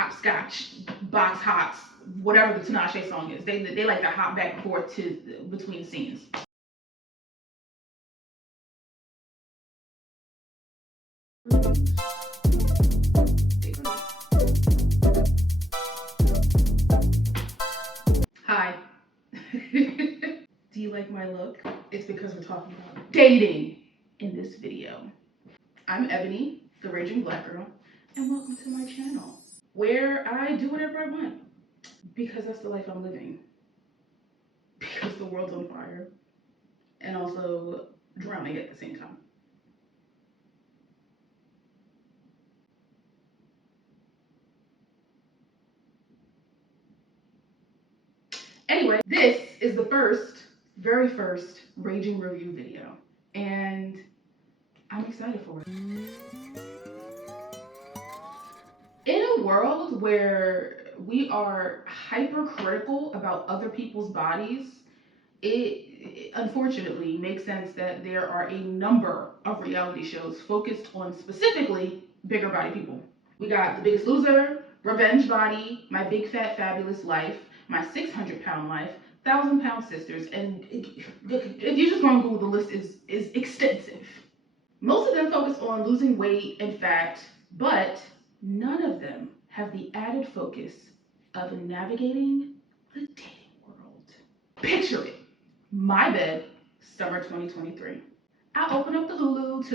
hopscotch, box hops, whatever the Tinashe song is. They like to hop back and forth between scenes. Hi. Do you like my look? It's because we're talking about dating in this video. I'm Ebony, the Raging Black Girl, and welcome to my channel, where I do whatever I want, because that's the life I'm living. Because the world's on fire, and also drowning at the same time. Anyway, this is the very first Raging review video, and I'm excited for it. In a world where we are hypercritical about other people's bodies, it unfortunately makes sense that there are a number of reality shows focused on specifically bigger body people. We got The Biggest Loser, Revenge Body, My Big Fat Fabulous Life, My 600-Pound Life, 1,000-Pound Sisters, and if you just go on Google, the list is extensive. Most of them focus on losing weight and fat, but none of them have the added focus of navigating the dating world. Picture it. My bed, summer 2023. I open up the Hulu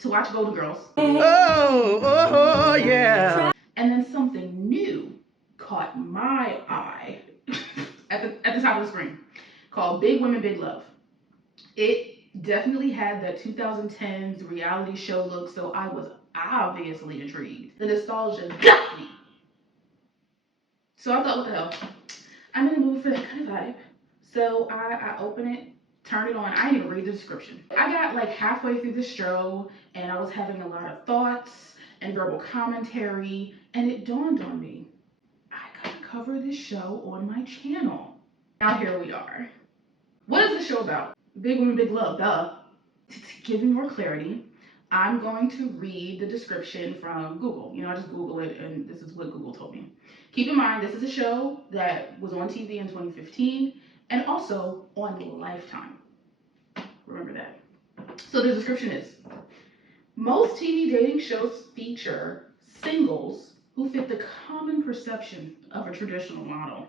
to watch Golden Girls. Oh, yeah. And then something new caught my eye at the top of the screen, called Big Women, Big Love. It definitely had that 2010s reality show look, so I was obviously intrigued. The nostalgia got me. So I thought, what the hell? I'm in the mood for that kind of vibe. So I open it, turn it on. I didn't even read the description. I got like halfway through the show and I was having a lot of thoughts and verbal commentary, and it dawned on me, I gotta cover this show on my channel. Now here we are. What is the show about? Big Women, Big Love, duh. To give you more clarity, I'm going to read the description from Google. I just Google it, and this is what Google told me. Keep in mind, this is a show that was on TV in 2015 and also on Lifetime. Remember that. So the description is, most TV dating shows feature singles who fit the common perception of a traditional model.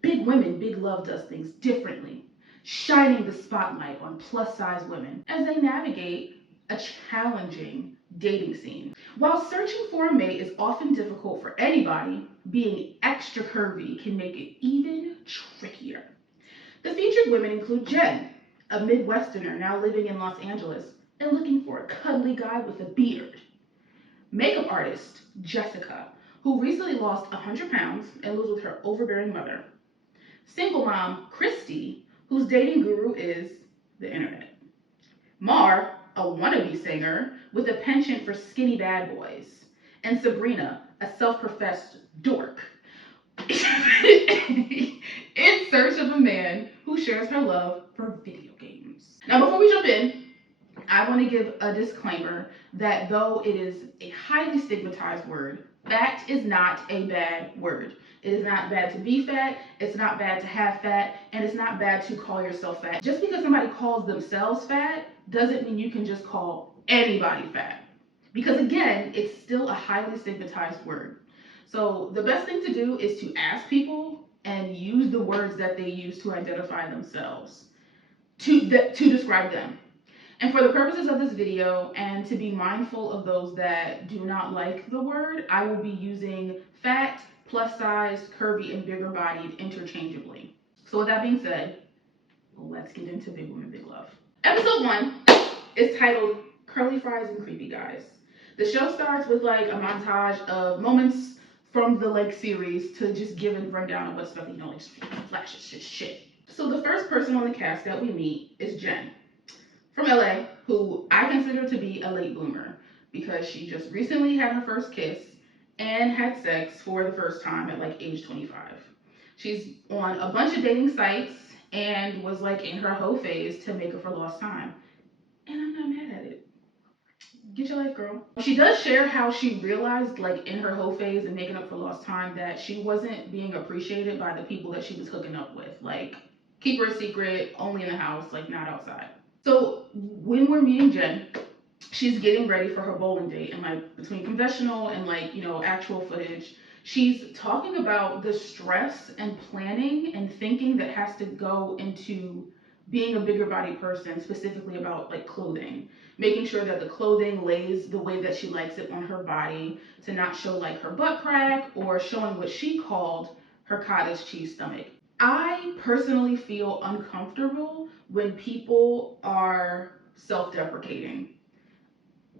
Big Women, Big Love does things differently, shining the spotlight on plus-size women as they navigate a challenging dating scene. While searching for a mate is often difficult for anybody, being extra curvy can make it even trickier. The featured women include Jen, a Midwesterner now living in Los Angeles and looking for a cuddly guy with a beard. Makeup artist Jessica, who recently lost 100 pounds and lives with her overbearing mother. Single mom Christy, whose dating guru is the internet. Mar, a wannabe singer with a penchant for skinny bad boys. And Sabrina, a self-professed dork, in search of a man who shares her love for video games. Now, before we jump in, I want to give a disclaimer that though it is a highly stigmatized word, fat is not a bad word. It is not bad to be fat, it's not bad to have fat, and it's not bad to call yourself fat. Just because somebody calls themselves fat doesn't mean you can just call anybody fat. Because again, it's still a highly stigmatized word. So the best thing to do is to ask people and use the words that they use to identify themselves, to describe them. And for the purposes of this video, and to be mindful of those that do not like the word, I will be using fat, plus size, curvy, and bigger bodied interchangeably. So with that being said, let's get into Big Women, Big Love. Episode 1 is titled Curly Fries and Creepy Guys. The show starts with like a montage of moments from the series to just give a rundown of what stuff, just flashes shit. So the first person on the cast that we meet is Jen from LA, who I consider to be a late bloomer because she just recently had her first kiss and had sex for the first time at age 25. She's on a bunch of dating sites and was in her hoe phase to make up for lost time. And I'm not mad at it. Get your life, girl. She does share how she realized, like in her whole phase and making up for lost time, that she wasn't being appreciated by the people that she was hooking up with. Like, keep her a secret, only in the house, like not outside. So when we're meeting Jen, she's getting ready for her bowling date, and like between confessional and like actual footage, she's talking about the stress and planning and thinking that has to go into being a bigger body person, specifically about like clothing, making sure that the clothing lays the way that she likes it on her body, to not show like her butt crack or showing what she called her cottage cheese stomach. I personally feel uncomfortable when people are self-deprecating.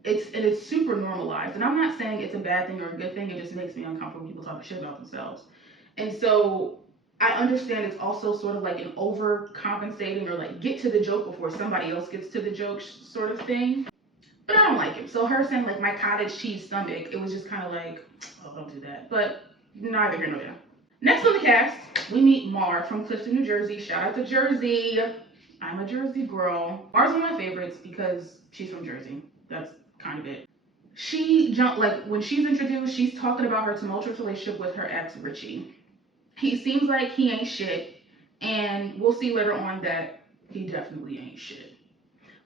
It's super normalized, and I'm not saying it's a bad thing or a good thing. It just makes me uncomfortable when people talk shit about themselves. And so I understand it's also sort of like an overcompensating, or like get to the joke before somebody else gets to the joke sort of thing. But I don't like it. So her saying like my cottage cheese stomach, it was just kind of like, oh, don't do that. But neither here nor there. Next on the cast, we meet Mar from Clifton, New Jersey. Shout out to Jersey. I'm a Jersey girl. Mar's one of my favorites because she's from Jersey. That's kind of it. She jumped, like when she's introduced, she's talking about her tumultuous relationship with her ex Richie. He seems like he ain't shit, and we'll see later on that he definitely ain't shit.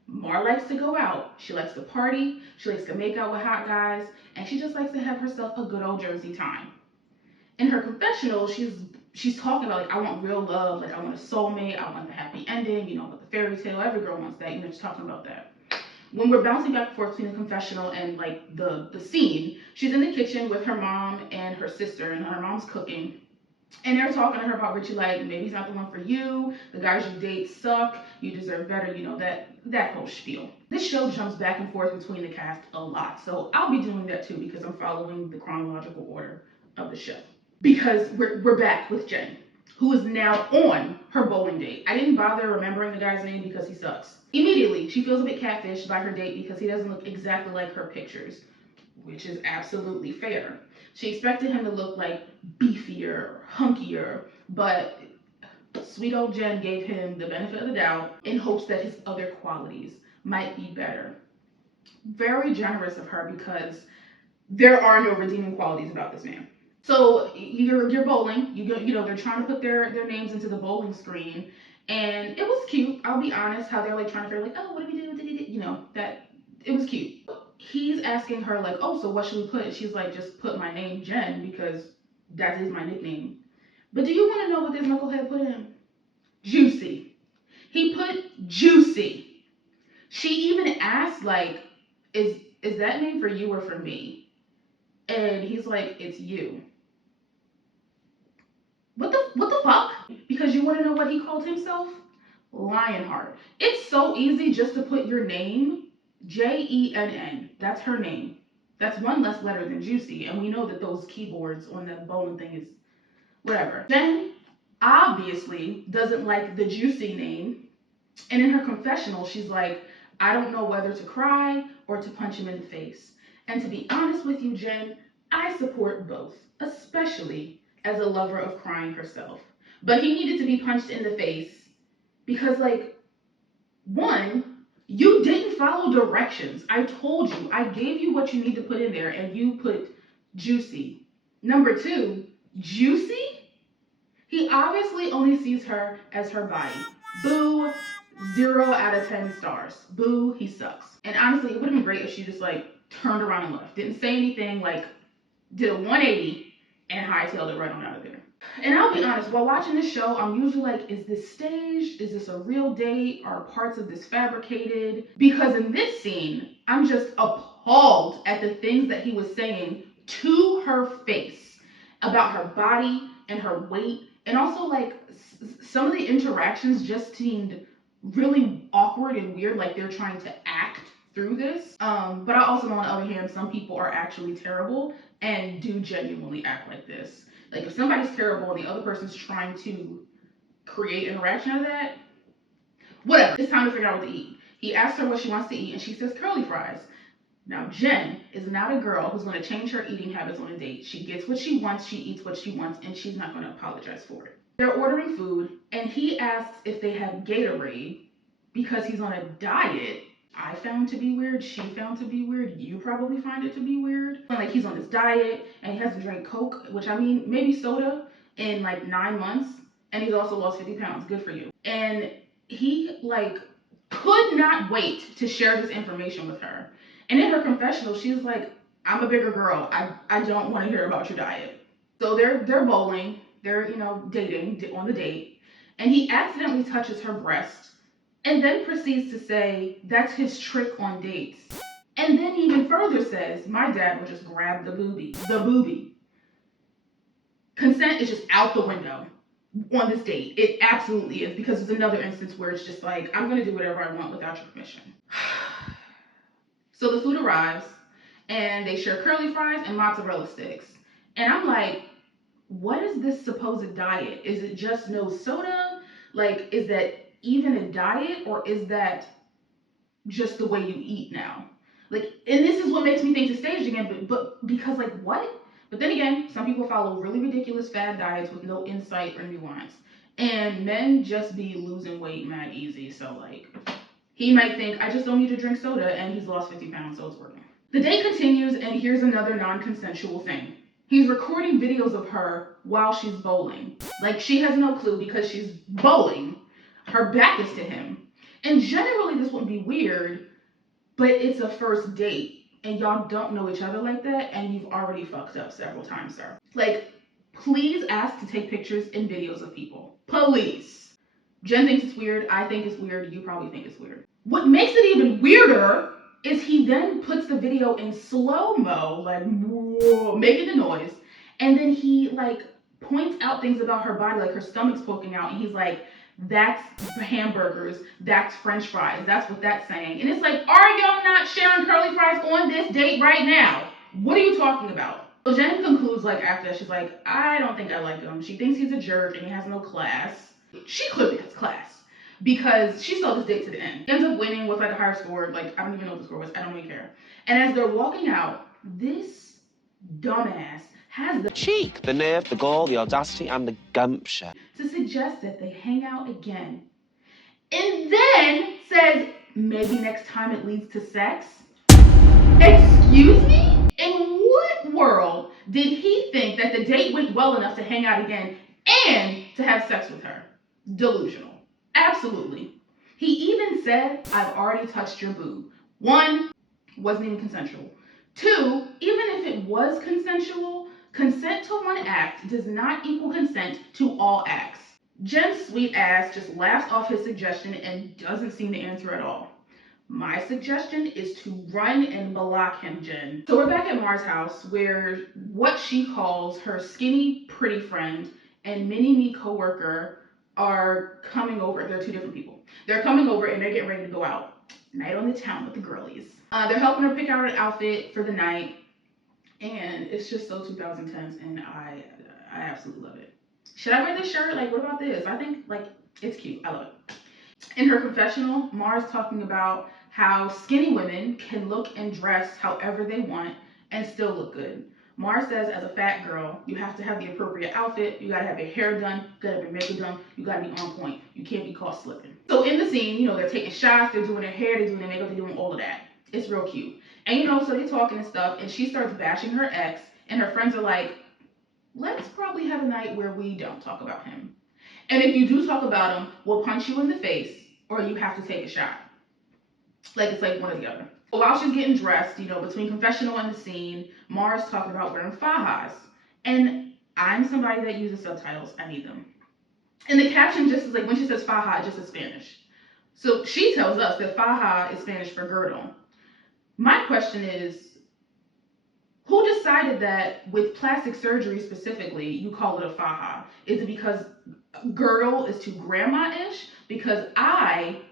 Mar likes to go out. She likes to party. She likes to make out with hot guys, and she just likes to have herself a good old Jersey time. In her confessional, she's talking about like, I want real love, like I want a soulmate, I want the happy ending, with the fairy tale. Every girl wants that. She's talking about that. When we're bouncing back and forth between the confessional and like the scene, she's in the kitchen with her mom and her sister, and her mom's cooking. And they're talking to her about Richie, like maybe he's not the one for you. The guys you date suck. You deserve better. That whole spiel. This show jumps back and forth between the cast a lot, so I'll be doing that too because I'm following the chronological order of the show. Because we're back with Jen, who is now on her bowling date. I didn't bother remembering the guy's name because he sucks. Immediately, she feels a bit catfished by her date because he doesn't look exactly like her pictures, which is absolutely fair. She expected him to look like beefier, hunkier, but sweet old Jen gave him the benefit of the doubt in hopes that his other qualities might be better. Very generous of her because there are no redeeming qualities about this man. So you're bowling. They're trying to put their names into the bowling screen, and it was cute. I'll be honest, how they're like trying to figure like, oh, what do we do? That it was cute. He's asking her like, oh, so what should we put? And she's like, just put my name Jen because that is my nickname. But do you want to know what this knucklehead put in? Juicy. He put Juicy. She even asked like, is that name for you or for me? And he's like, it's you. What the fuck? Because you want to know what he called himself? Lionheart. It's so easy just to put your name, Jenn. That's her name. That's one less letter than Juicy, and we know that those keyboards on that bowling thing is whatever. Jen obviously doesn't like the Juicy name, and in her confessional, she's like, I don't know whether to cry or to punch him in the face. And to be honest with you, Jen, I support both, especially as a lover of crying herself. But he needed to be punched in the face because, like, one, you didn't follow directions. I told you. I gave you what you need to put in there, and you put Juicy. Number two, Juicy? He obviously only sees her as her body. Boo, 0 out of 10 stars. Boo, he sucks. And honestly, it would have been great if she just, like, turned around and left. Didn't say anything, like, did a 180 and hightailed it right on out of there. And I'll be honest, while watching this show, I'm usually like, is this staged? Is this a real date? Are parts of this fabricated? Because in this scene, I'm just appalled at the things that he was saying to her face about her body and her weight. And also, like, some of the interactions just seemed really awkward and weird, like they're trying to act through this. But I also know, on the other hand, some people are actually terrible and do genuinely act like this. Like, if somebody's terrible and the other person's trying to create interaction out of that, whatever. It's time to figure out what to eat. He asks her what she wants to eat, and she says curly fries. Now, Jen is not a girl who's going to change her eating habits on a date. She gets what she wants, she eats what she wants, and she's not going to apologize for it. They're ordering food, and he asks if they have Gatorade because he's on a diet. I found to be weird, she found to be weird, you probably find it to be weird. Like he's on this diet and he hasn't drank Coke, which I mean, maybe soda, in like 9 months, and he's also lost 50 pounds. Good for you. And he like could not wait to share this information with her. And in her confessional, she's like, I'm a bigger girl. I don't want to hear about your diet. So they're bowling, they're dating on the date, and he accidentally touches her breast and then proceeds to say that's his trick on dates. And then even further says, my dad would just grab the booby. The booby. Consent is just out the window on this date. It absolutely is, because there's another instance where it's just like, I'm going to do whatever I want without your permission. So the food arrives, and they share curly fries and mozzarella sticks. And I'm like, what is this supposed diet? Is it just no soda? Like, is that even a diet, or is that just the way you eat now? Like, and this is what makes me think it's staged again, but because like what? But then again, some people follow really ridiculous fad diets with no insight or nuance. And men just be losing weight mad easy. So like, he might think, I just don't need to drink soda, and he's lost 50 pounds, so it's working. The day continues, and here's another non-consensual thing. He's recording videos of her while she's bowling. Like, she has no clue because she's bowling. Her back is to him. And generally, this wouldn't be weird, but it's a first date, and y'all don't know each other like that, and you've already fucked up several times, sir. Like, please ask to take pictures and videos of people. Please. Jen thinks it's weird. I think it's weird. You probably think it's weird. What makes it even weirder is he then puts the video in slow-mo, like, whoa, making the noise, and then he, like, points out things about her body, like her stomach's poking out, and he's like, that's hamburgers, that's french fries, that's what that's saying. And it's like, are y'all not sharing curly fries on this date right now? What are you talking about? So Jen concludes, like, after that, she's like, I don't think I like him. She thinks he's a jerk and he has no class. She clearly has class, because she saw this date to the end. He ends up winning with like a higher score. Like, I don't even know what the score was. I don't even care. And as they're walking out, this dumbass has the cheek, the nerve, the gall, the audacity, and the gumption to suggest that they hang out again. And then says, maybe next time it leads to sex. Excuse me? In what world did he think that the date went well enough to hang out again and to have sex with her? Delusional. Absolutely. He even said, I've already touched your boob. 1, wasn't even consensual. 2, even if it was consensual, consent to one act does not equal consent to all acts. Jen's sweet ass just laughs off his suggestion and doesn't seem to answer at all. My suggestion is to run and block him, Jen. So we're back at Mars' house, where what she calls her skinny, pretty friend and mini-me coworker are coming over. They're 2 different people. They're coming over and they're getting ready to go out. Night on the town with the girlies. They're helping her pick out an outfit for the night. And it's just so 2010s, and I absolutely love it. Should I wear this shirt? Like, what about this? I think, like, it's cute. I love it. In her confessional, Mars talking about how skinny women can look and dress however they want and still look good. Mars says, as a fat girl, you have to have the appropriate outfit, you gotta have your hair done, you gotta have your makeup done, you gotta be on point. You can't be caught slipping. So in the scene, they're taking shots, they're doing their hair, they're doing their makeup, they're doing all of that. It's real cute. And so they're talking and stuff, and she starts bashing her ex, and her friends are like, let's probably have a night where we don't talk about him. And if you do talk about him, we'll punch you in the face, or you have to take a shot. Like, it's like one or the other. While she's getting dressed, between confessional and the scene, Mars talking about wearing fajas. And I'm somebody that uses subtitles. I need them. And the caption just is like, when she says faja, it just is Spanish. So she tells us that faja is Spanish for girdle. My question is, who decided that with plastic surgery specifically, you call it a faja? Is it because girdle is too grandma-ish? Because I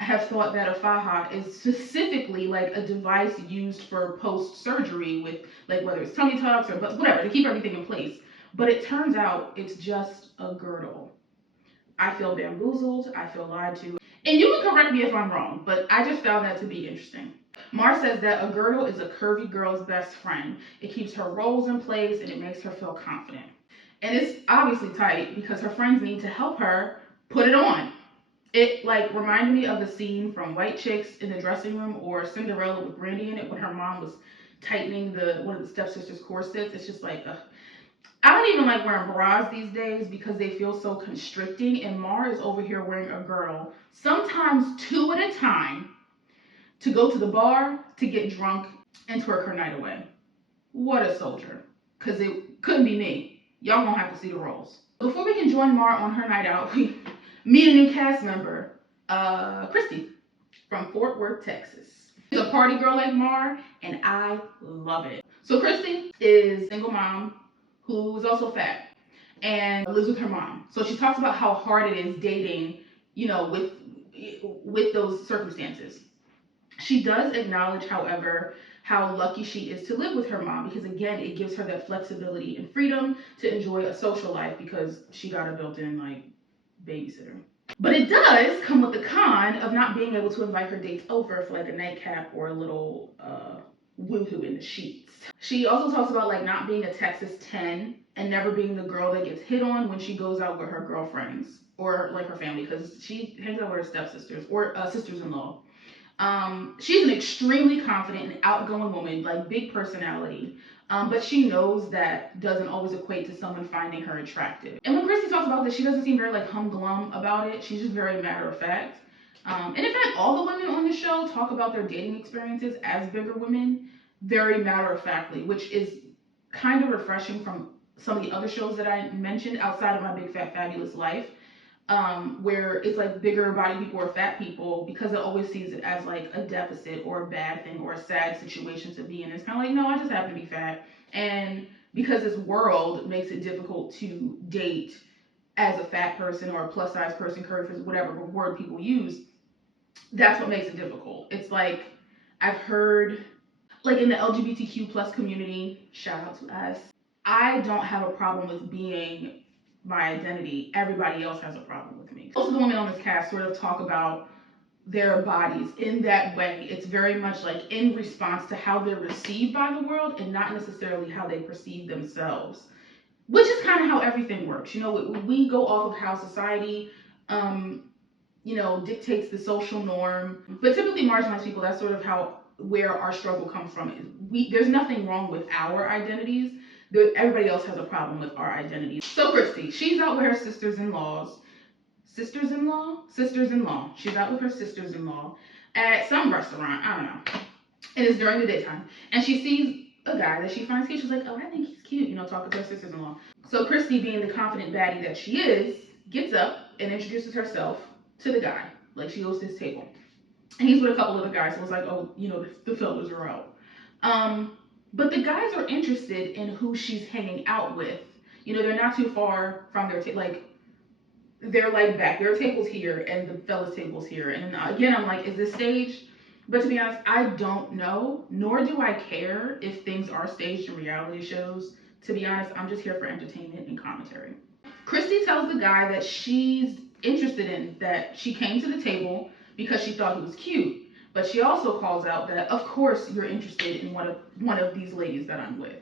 have thought that a faja is specifically like a device used for post-surgery with, like, whether it's tummy tucks or whatever, to keep everything in place. But it turns out it's just a girdle. I feel bamboozled. I feel lied to. And you can correct me if I'm wrong, but I just found that to be interesting. Mars says that a girdle is a curvy girl's best friend. It keeps her rolls in place and it makes her feel confident. And it's obviously tight because her friends need to help her put it on. It like reminded me of the scene from White Chicks in the dressing room or Cinderella with Brandy in it when her mom was tightening the one of the stepsisters' corsets. It's just like, ugh. I don't even like wearing bras these days because they feel so constricting. And Mar is over here wearing a girdle, sometimes two at a time, to go to the bar, to get drunk, and twerk her night away. What a soldier. Because it couldn't be me. Y'all gonna have to see the roles. Before we can join Mar on her night out, we meet a new cast member, Christy from Fort Worth, Texas. She's a party girl like Mar, and I love it. So Christy is a single mom who is also fat and lives with her mom. So she talks about how hard it is dating, with those circumstances. She does acknowledge, however, how lucky she is to live with her mom because, again, it gives her that flexibility and freedom to enjoy a social life because she got a built in, like, babysitter. But it does come with the con of not being able to invite her dates over for, like, a nightcap or a little woohoo in the sheets. She also talks about, like, not being a Texas 10 and never being the girl that gets hit on when she goes out with her girlfriends or, like, her family because she hangs out with her stepsisters or sisters-in-law. She's an extremely confident and outgoing woman, like big personality. But she knows that doesn't always equate to someone finding her attractive. And when Christy talks about this, she doesn't seem very like humglum about it. She's just very matter of fact. And in fact, all the women on the show talk about their dating experiences as bigger women very matter of factly, which is kind of refreshing from some of the other shows that I mentioned outside of My Big Fat Fabulous Life, where it's like bigger body people or fat people because it always sees it as like a deficit or a bad thing or a sad situation to be in. It's kind of like, no, I just happen to be fat. And because this world makes it difficult to date as a fat person or a plus size person, curvy, whatever word people use, that's what makes it difficult. It's like I've heard like in the LGBTQ plus community, shout out to us. I don't have a problem with being my identity. Everybody else has a problem with me. Most of the women on this cast sort of talk about their bodies in that way. It's very much like in response to how they're received by the world and not necessarily how they perceive themselves, which is kind of how everything works. We go off of how society, dictates the social norm. But typically marginalized people, that's sort of how where our struggle comes from. There's nothing wrong with our identities. Everybody else has a problem with our identities. So Christy, she's out with her sisters-in-laws. Sisters-in-law? Sisters-in-law. She's out with her sisters-in-law at some restaurant. I don't know. And it's during the daytime. And she sees a guy that she finds cute. She's like, oh, I think he's cute, talking to her sisters-in-law. So Christy, being the confident baddie that she is, gets up and introduces herself to the guy. Like, she goes to his table. And he's with a couple of the guys. So it's like, oh, the fellas are out. But the guys are interested in who she's hanging out with. They're not too far from their like they're like back. Their table's here and the fellas' table's here. And again, I'm like, is this staged? But to be honest, I don't know, nor do I care if things are staged in reality shows. To be honest, I'm just here for entertainment and commentary. Christy tells the guy that she's interested in, that she came to the table because she thought he was cute. But she also calls out that, of course, you're interested in one of these ladies that I'm with.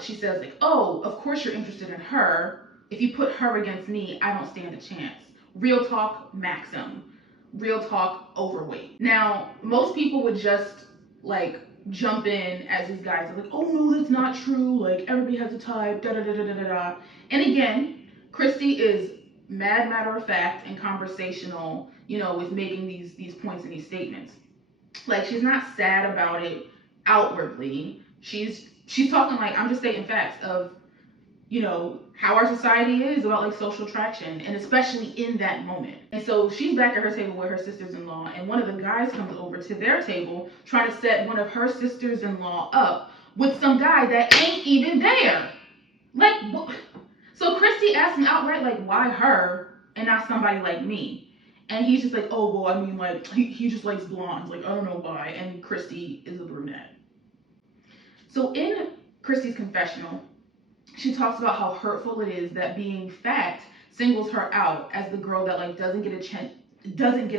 She says, like, oh, of course you're interested in her. If you put her against me, I don't stand a chance. Real talk, Maxim. Real talk, overweight. Now, most people would just, like, jump in as these guys are like, oh, no, that's not true. Like, everybody has a type, da-da-da-da-da-da. And again, Christy is matter of fact and conversational, with making these points and these statements. Like, she's not sad about it outwardly. She's talking like, I'm just stating facts of, how our society is about like social traction, and especially in that moment. And so she's back at her table with her sisters-in-law, and one of the guys comes over to their table trying to set one of her sisters-in-law up with some guy that ain't even there. Like, what? So Christy asks him outright, like, why her and not somebody like me? And he's just like, oh, well, I mean, like, he just likes blondes. Like, I don't know why. And Christy is a brunette. So in Christy's confessional, she talks about how hurtful it is that being fat singles her out as the girl that like doesn't get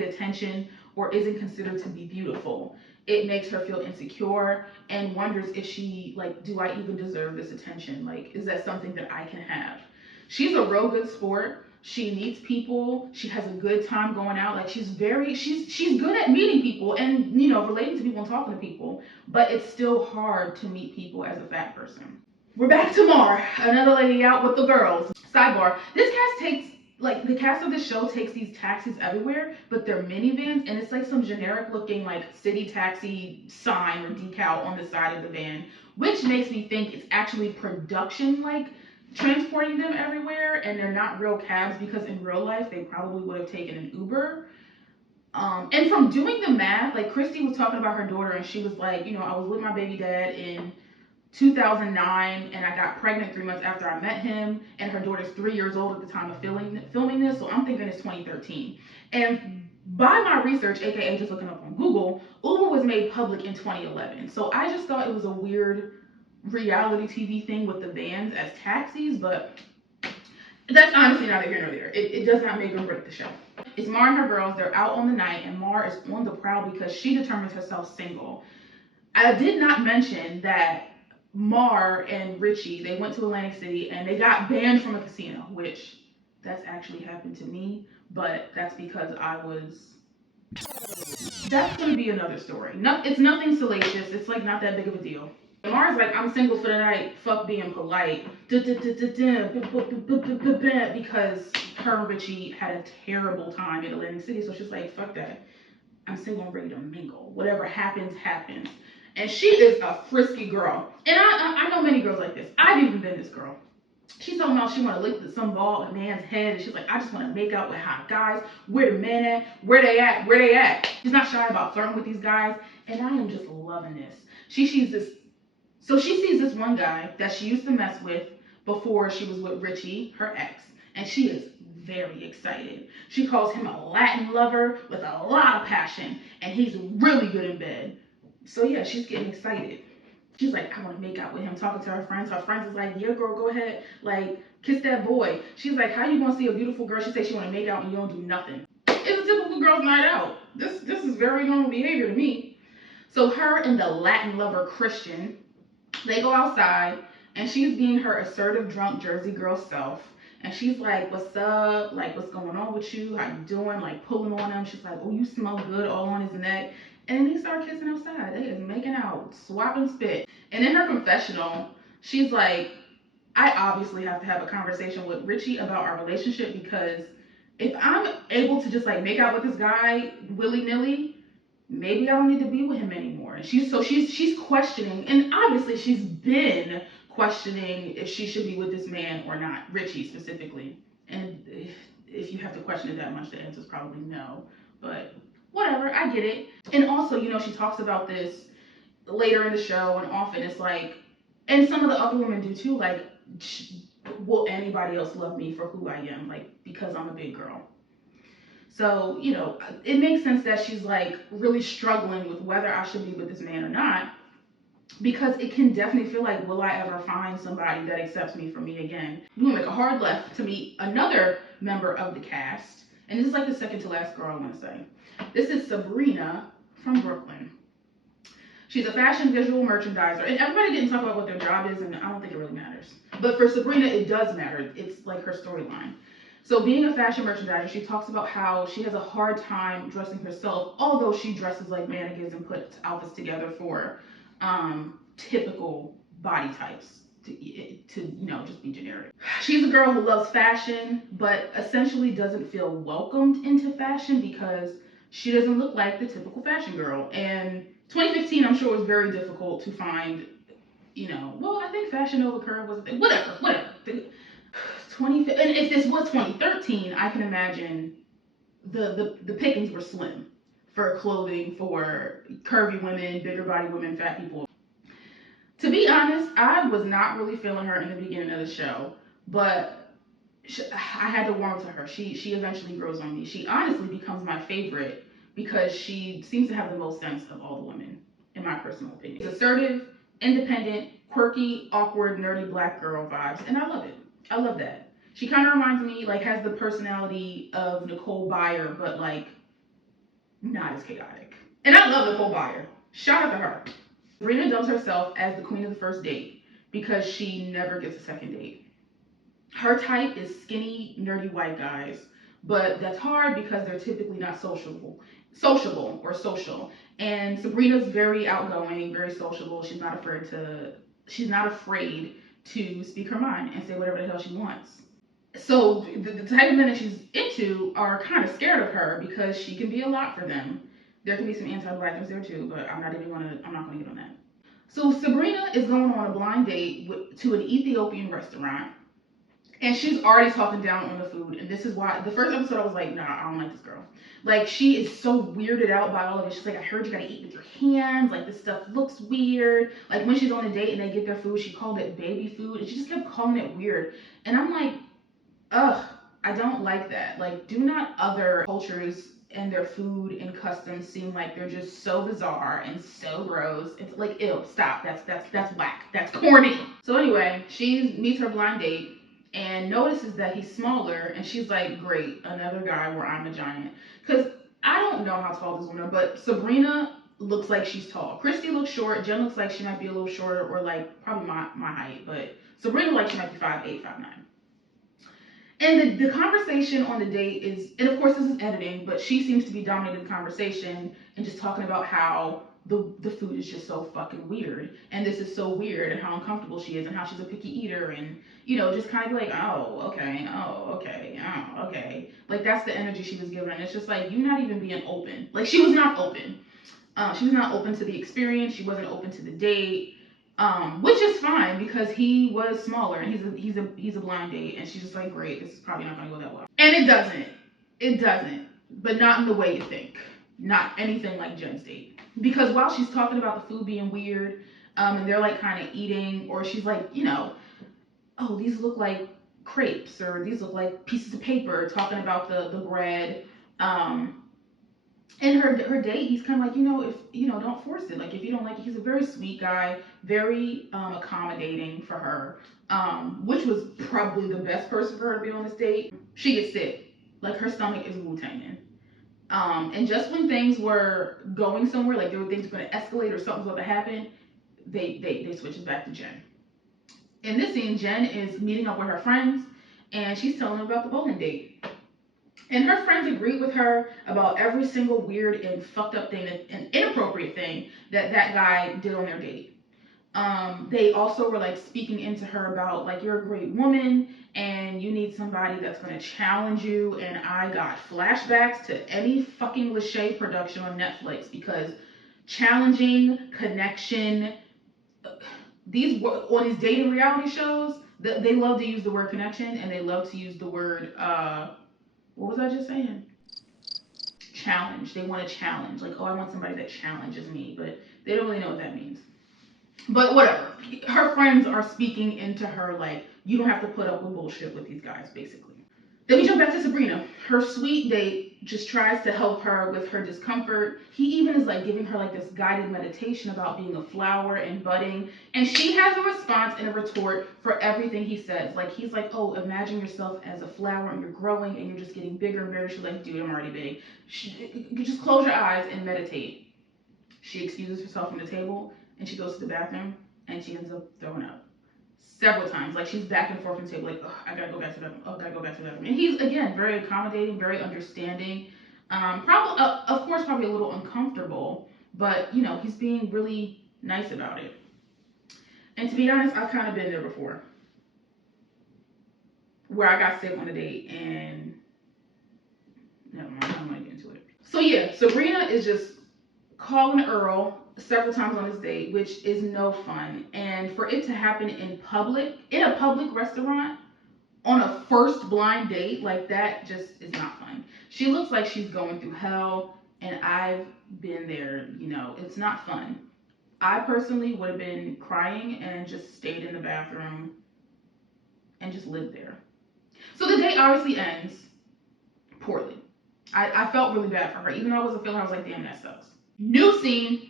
attention or isn't considered to be beautiful. It makes her feel insecure and wonders if she like, do I even deserve this attention? Like, is that something that I can have? She's a real good sport. She meets people. She has a good time going out. Like she's good at meeting people and relating to people and talking to people. But it's still hard to meet people as a fat person. We're back to Mar, another lady out with the girls. Sidebar: this cast takes the cast of the show takes these taxis everywhere, but they're minivans, and it's like some generic looking like city taxi sign or decal on the side of the van, which makes me think it's actually production transporting them everywhere, and they're not real cabs because in real life they probably would have taken an Uber. And from doing the math, like Christy was talking about her daughter, and she was like, I was with my baby dad in 2009, and I got pregnant 3 months after I met him, and her daughter's 3 years old at the time of filming this, so I'm thinking it's 2013. And by my research, aka just looking up on Google, Uber was made public in 2011. So I just thought it was a weird reality TV thing with the vans as taxis, but that's honestly neither here nor there. It does not make or break the show. It's Mar and her girls. They're out on the night, and Mar is on the prowl because she determines herself single. I did not mention that Mar and Richie, they went to Atlantic City and they got banned from a casino, which that's actually happened to me, but that's because that's going to be another story. It's nothing salacious. It's not that big of a deal. Mar's like, I'm single for the night, fuck being polite. Because her and Richie had a terrible time in Atlantic City, so she's like, fuck that. I'm single and ready to mingle. Whatever happens, happens. And she is a frisky girl. And I know many girls like this. I've even been this girl. She's talking about she want to lick some bald man's head, and she's like, I just want to make out with hot guys. Where the men at? Where they at? Where they at? She's not shy about flirting with these guys, and I am just loving this. She sees this one guy that she used to mess with before she was with Richie, her ex, and she is very excited. She calls him a Latin lover with a lot of passion, and he's really good in bed. So yeah, she's getting excited. She's like, I want to make out with him, talking to her friends. Her friends is like, yeah, girl, go ahead. Kiss that boy. She's like, how you going to see a beautiful girl? She says she want to make out and you don't do nothing. It's a typical girl's night out. This is very normal behavior to me. So her and the Latin lover, Christian, they go outside, and she's being her assertive, drunk Jersey girl self. And she's like, what's up? What's going on with you? How you doing? Pulling on him. She's like, oh, you smell good, all on his neck. And then they start kissing outside. They is making out, swapping spit. And in her confessional, she's like, I obviously have to have a conversation with Richie about our relationship, because if I'm able to just make out with this guy willy-nilly, maybe I don't need to be with him anymore. And she's questioning, and obviously she's been questioning if she should be with this man or not, Richie specifically. And if you have to question it that much, the answer is probably no. But whatever, I get it. And also, she talks about this later in the show, and often it's and some of the other women do too, will anybody else love me for who I am? Because I'm a big girl. So, it makes sense that she's really struggling with whether I should be with this man or not, because it can definitely feel like, will I ever find somebody that accepts me for me again? We'll make a hard left to meet another member of the cast, and this is the second to last girl I want to say. This is Sabrina from Brooklyn. She's a fashion visual merchandiser, and everybody didn't talk about what their job is, and I don't think it really matters. But for Sabrina, it does matter. It's her storyline. So being a fashion merchandiser, she talks about how she has a hard time dressing herself, although she dresses like mannequins and puts outfits together for typical body types to just be generic. She's a girl who loves fashion, but essentially doesn't feel welcomed into fashion because she doesn't look like the typical fashion girl. And 2015, I'm sure, was very difficult to find, I think Fashion Nova Curve was a thing. Whatever. And if this was 2013, I can imagine the pickings were slim for clothing for curvy women, bigger body women, fat people. To be honest, I was not really feeling her in the beginning of the show, but I had to warm to her. She eventually grows on me. She honestly becomes my favorite because she seems to have the most sense of all the women, in my personal opinion. She's assertive, independent, quirky, awkward, nerdy black girl vibes, and I love it. I love that. She kind of reminds me, has the personality of Nicole Byer, but not as chaotic. And I love Nicole Byer. Shout out to her. Sabrina dubs herself as the queen of the first date because she never gets a second date. Her type is skinny, nerdy white guys, but that's hard because they're typically not sociable or social. And Sabrina's very outgoing, very sociable. She's not afraid to speak her mind and say whatever the hell she wants. So the type of men that she's into are kind of scared of her because she can be a lot for them. There can be some anti-blackness there too, but I'm not gonna get on that. So Sabrina is going on a blind date to an Ethiopian restaurant, and she's already talking down on the food. And this is why the first episode I was like, nah, I don't like this girl. Like, she is so weirded out by all of it. She's like, I heard you gotta eat with your hands. Like, this stuff looks weird. Like, when she's on a date and they get their food, she called it baby food, and she just kept calling it weird. And I'm like, ugh, I don't like that. Like, do not other cultures and their food and customs seem like they're just so bizarre and so gross. It's like, ew, stop. That's whack. That's corny. So anyway, she meets her blind date and notices that he's smaller, and she's like, great, another guy where I'm a giant. Because I don't know how tall this woman is, but Sabrina looks like she's tall. Christy looks short. Jen looks like she might be a little shorter, or like probably my height, but Sabrina like she might be 5'8", 5'9". And the conversation on the date is, and of course this is editing, but she seems to be dominating the conversation and just talking about how the food is just so fucking weird, and this is so weird, and how uncomfortable she is, and how she's a picky eater, and just kind of like, oh okay, oh okay, oh okay, like that's the energy she was giving, and it's just like, you're not even being open. Like, she was not open. She was not open to the experience. She wasn't open to the date. Which is fine because he was smaller and he's a blind date, and she's just like, great, this is probably not gonna go that well. And it doesn't, but not in the way you think. Not anything like Jen's date, because while she's talking about the food being weird, and they're like kind of eating, or she's like, oh, these look like crepes, or these look like pieces of paper, talking about the bread. And her date, he's kind of like, if don't force it. Like, if you don't like it, he's a very sweet guy, very accommodating for her, which was probably the best person for her to be on this date. She gets sick, like her stomach is Wu-Tanging. And just when things were going somewhere, like there were things going to escalate or something's going to happen, they switches back to Jen. In this scene, Jen is meeting up with her friends, and she's telling them about the bowling date. And her friends agreed with her about every single weird and fucked up thing and inappropriate thing that guy did on their date. They also were like speaking into her about, like, you're a great woman and you need somebody that's going to challenge you. And I got flashbacks to any fucking Lachey production on Netflix, because challenging, connection, these on these dating reality shows, they love to use the word connection, and they love to use the word what was I just saying? Challenge. They want to challenge. Like, oh, I want somebody that challenges me, but they don't really know what that means. But whatever. Her friends are speaking into her like, you don't have to put up with bullshit with these guys, basically. Then we jump back to Sabrina. Her sweet date just tries to help her with her discomfort. He even is like giving her like this guided meditation about being a flower and budding. And she has a response and a retort for everything he says. Like, he's like, oh, imagine yourself as a flower and you're growing and you're just getting bigger and bigger. She's like, dude, I'm already big. You just close your eyes and meditate. She excuses herself from the table and she goes to the bathroom and she ends up throwing up several times. Like, she's back and forth from the table, like, oh, I gotta go back to that. Oh, I gotta go back to that. And he's, again, very accommodating, very understanding. Probably, of course, probably a little uncomfortable, but he's being really nice about it. And to be honest, I've kind of been there before, where I got sick on a date, and never mind, I'm not getting into it. So yeah, Sabrina is just calling Earl several times on this date, which is no fun. And for it to happen in a public restaurant, on a first blind date, like, that just is not fun. She looks like she's going through hell, and I've been there. It's not fun. I personally would have been crying and just stayed in the bathroom and just lived there. So the date obviously ends poorly. I felt really bad for her. Even though I wasn't feeling, I was like, damn, that sucks. New scene.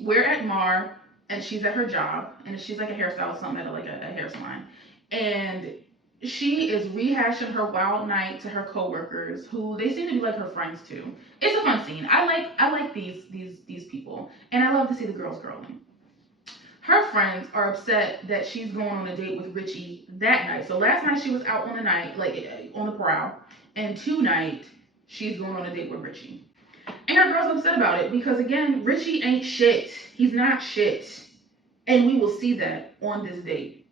We're at Mar, and she's at her job, and she's like a hairstylist, something at like a hair salon, and she is rehashing her wild night to her coworkers, who they seem to be like her friends too. It's a fun scene. I like these people, and I love to see the girls growing. Her friends are upset that she's going on a date with Richie that night. So last night she was out on the night, like on the prowl, and tonight she's going on a date with Richie. And her girl's upset about it because again, Richie ain't shit. He's not shit. And we will see that on this date.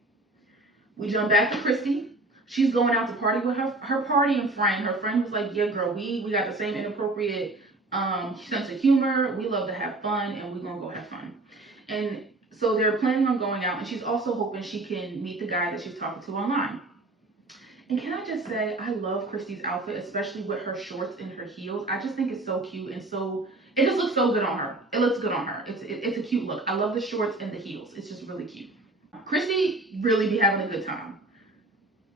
We jump back to Christy. She's going out to party with her partying friend. Her friend was like, yeah, girl, we got the same inappropriate sense of humor. We love to have fun, and we're gonna go have fun. And so they're planning on going out, and she's also hoping she can meet the guy that she's talking to online. And can I just say, I love Christy's outfit, especially with her shorts and her heels. I just think it's so cute and so, it just looks so good on her. It looks good on her. It's a cute look. I love the shorts and the heels. It's just really cute. Christy really be having a good time.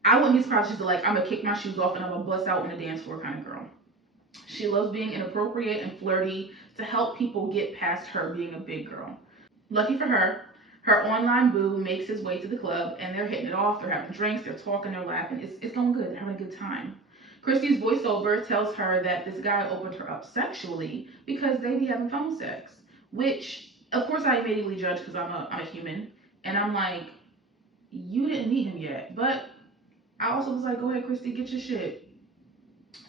I wouldn't be surprised if she's like, I'm gonna kick my shoes off and I'm gonna bust out on the dance floor kind of girl. She loves being inappropriate and flirty to help people get past her being a big girl. Lucky for her, her online boo makes his way to the club and they're hitting it off. They're having drinks, they're talking, they're laughing. It's going good. They're having a good time. Christy's voiceover tells her that this guy opened her up sexually because they be having phone sex, which of course I immediately judge because I'm a human, and I'm like, you didn't meet him yet. But I also was like, go ahead, Christy, get your shit.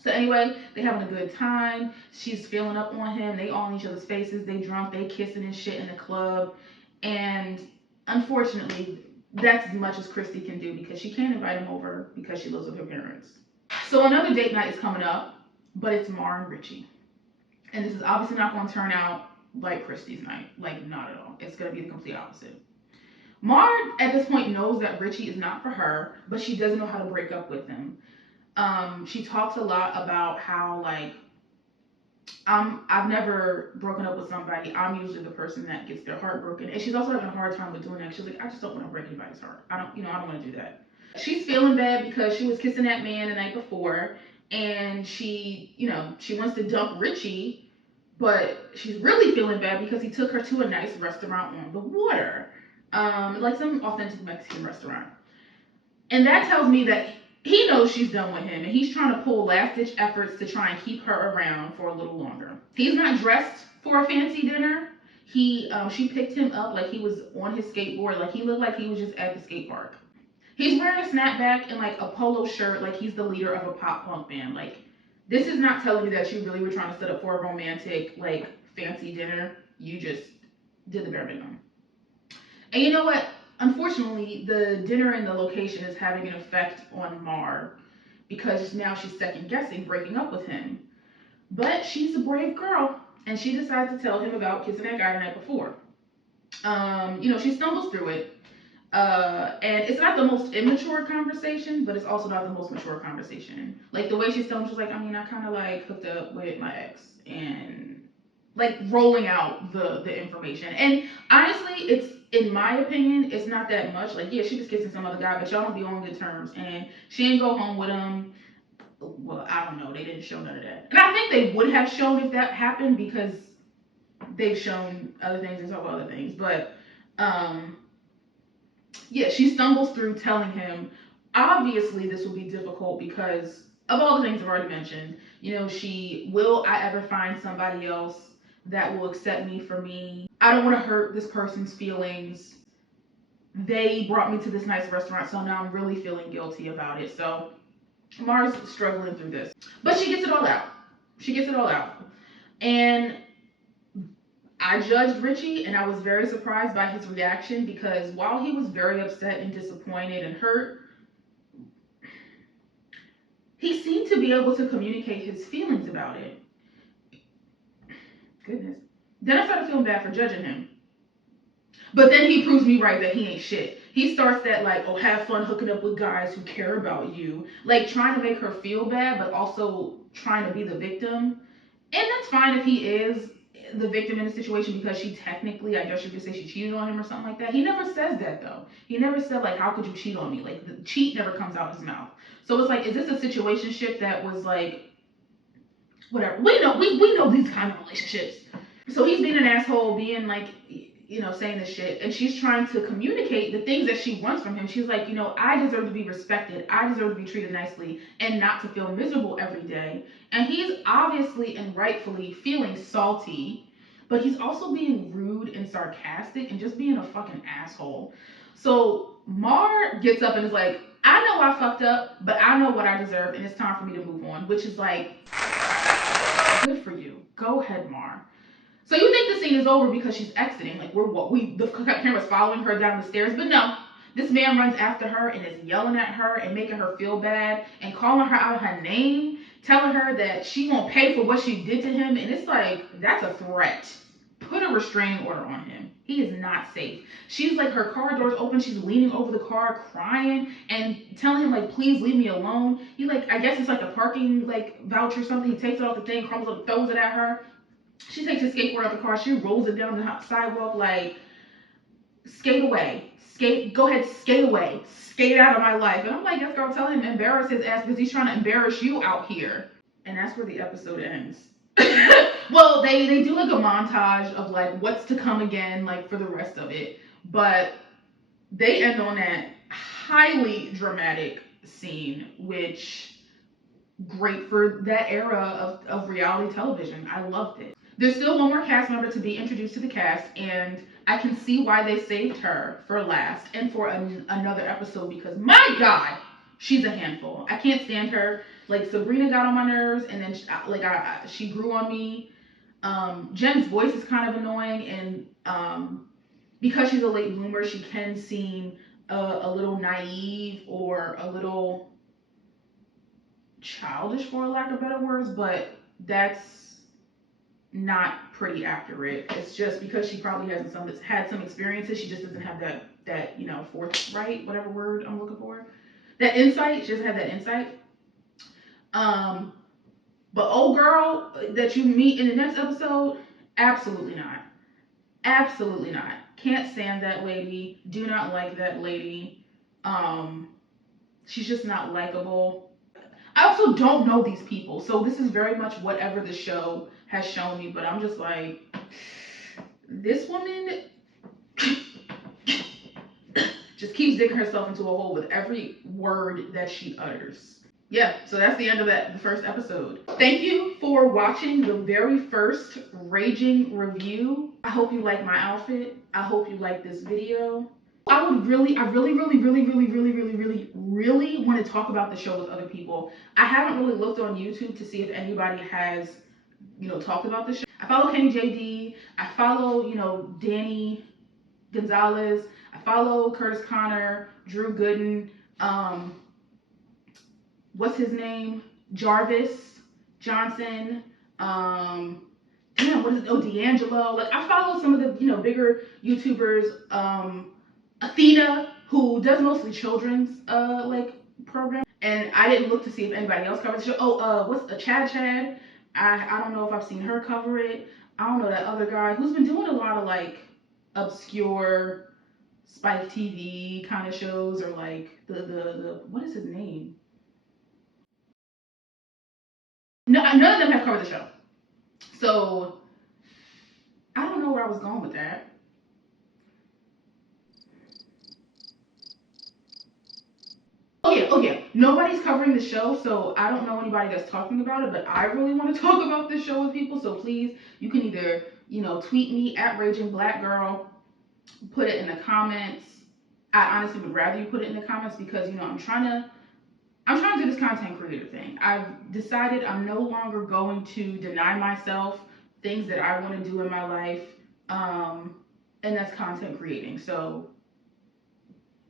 So anyway, they having a good time. She's feeling up on him. They all in each other's faces. They drunk. They kissing and shit in the club. And unfortunately, that's as much as Christy can do because she can't invite him over because she lives with her parents. So another date night is coming up, but it's Mar and Richie. And this is obviously not going to turn out like Christy's night. Like, not at all. It's going to be the complete opposite. Mar, at this point, knows that Richie is not for her, but she doesn't know how to break up with him. She talks a lot about how, like, I've never broken up with somebody. I'm usually the person that gets their heart broken. And she's also having a hard time with doing that. She's like, I just don't want to break anybody's heart. I don't want to do that. She's feeling bad because she was kissing that man the night before. And she wants to dump Richie, but she's really feeling bad because he took her to a nice restaurant on the water. Like some authentic Mexican restaurant. And that tells me that he knows she's done with him, and he's trying to pull last-ditch efforts to try and keep her around for a little longer. He's not dressed for a fancy dinner. She picked him up like he was on his skateboard, like he looked like he was just at the skate park. He's wearing a snapback and like a polo shirt, like he's the leader of a pop punk band. Like, this is not telling me that you really were trying to set up for a romantic, like, fancy dinner. You just did the bare minimum. And you know what? Unfortunately, the dinner and the location is having an effect on Mar because now she's second guessing breaking up with him. But she's a brave girl and she decides to tell him about kissing that guy the night before. She stumbles through it. And it's not the most immature conversation, but it's also not the most mature conversation. Like the way she stumbled, she's like, I kind of like hooked up with my ex and like rolling out the information. And honestly, it's, in my opinion, it's not that much. Like, yeah, she was kissing some other guy, but y'all don't be on good terms. And she didn't go home with him. Well, I don't know. They didn't show none of that. And I think they would have shown if that happened because they've shown other things and talk about other things. But, yeah, she stumbles through telling him, obviously this will be difficult because of all the things I've already mentioned. Will I ever find somebody else that will accept me for me? I don't want to hurt this person's feelings. They brought me to this nice restaurant, so now I'm really feeling guilty about it. So Mars struggling through this. But she gets it all out. And I judged Richie, and I was very surprised by his reaction because while he was very upset and disappointed and hurt, he seemed to be able to communicate his feelings about it. Goodness. Then I started feeling bad for judging him. But then he proves me right that he ain't shit. He starts that like, oh, have fun hooking up with guys who care about you. Like trying to make her feel bad, but also trying to be the victim. And that's fine if he is the victim in the situation because she technically, I guess you could say she cheated on him or something like that. He never says that though. He never said like, how could you cheat on me? Like the cheat never comes out his mouth. So it's like, is this a situationship that was like, whatever. We know these kind of relationships. So he's being an asshole, being like, saying this shit. And she's trying to communicate the things that she wants from him. She's like, I deserve to be respected. I deserve to be treated nicely and not to feel miserable every day. And he's obviously and rightfully feeling salty but he's also being rude and sarcastic and just being a fucking asshole. So Mar gets up and is like, I know I fucked up, but I know what I deserve, and it's time for me to move on, which is like, good for you. Go ahead, Mar. So you think the scene is over because she's exiting, like the camera's following her down the stairs, but no. This man runs after her and is yelling at her and making her feel bad and calling her out her name, telling her that she won't pay for what she did to him, and it's like, that's a threat. Put a restraining order on him. He is not safe. She's like, her car door's open, she's leaning over the car crying and telling him like, please leave me alone. He like, I guess it's like a parking like voucher or something. He takes it off the thing, crumbles up, throws it at her. She takes his skateboard out the car. She rolls it down the sidewalk like, skate away. Go ahead, skate away. Skate out of my life. And I'm like, yes, girl, tell him embarrass his ass because he's trying to embarrass you out here. And that's where the episode ends. Well, they do like a montage of like what's to come again, like for the rest of it. But they end on that highly dramatic scene, which great for that era of reality television. I loved it. There's still one more cast member to be introduced to the cast, and I can see why they saved her for last and for another episode because my God, she's a handful. I can't stand her. Like Sabrina got on my nerves, and then she grew on me. Jen's voice is kind of annoying, and because she's a late bloomer, she can seem a little naive or a little childish, for lack of better words, but that's not pretty accurate. It's just because she probably hasn't had some experiences. She just doesn't have that forthright, whatever word I'm looking for. That insight. She doesn't have that insight. But old girl that you meet in the next episode, absolutely not. Absolutely not. Can't stand that lady. Do not like that lady. She's just not likable. I also don't know these people, so this is very much whatever the show has shown me, but I'm just like, this woman just keeps digging herself into a hole with every word that she utters. Yeah, so that's the end of the first episode. Thank you for watching the very first Raging review. I hope you like my outfit. I hope you like this video. I really want to talk about the show with other people. I haven't really looked on YouTube to see if anybody has, talked about the show. I follow Kenny JD. I follow, Danny Gonzalez. I follow Curtis Connor, Drew Gooden. What's his name? Jarvis Johnson. What is it? Oh, D'Angelo. Like, I follow some of the, bigger YouTubers. Athena, who does mostly children's programs, and I didn't look to see if anybody else covers the show. Oh, what's a Chad? I don't know if I've seen her cover it. I don't know that other guy who's been doing a lot of like obscure Spike TV kind of shows, or like the what is his name? No, none of them have covered the show. So I don't know where I was going with that. Oh yeah. Nobody's covering the show, so I don't know anybody that's talking about it, but I really want to talk about this show with people. So please, you can either, tweet me at Raging Black Girl, put it in the comments. I honestly would rather you put it in the comments because, I'm trying to do this content creator thing. I've decided I'm no longer going to deny myself things that I want to do in my life. And that's content creating. So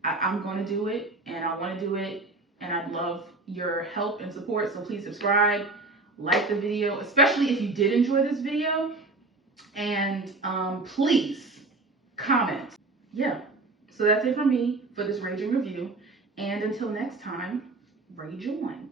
I'm going to do it, and I want to do it, and I'd love your help and support. So please subscribe, like the video, especially if you did enjoy this video, and please comment. Yeah, so that's it from me for this Raging review, and until next time, rage on.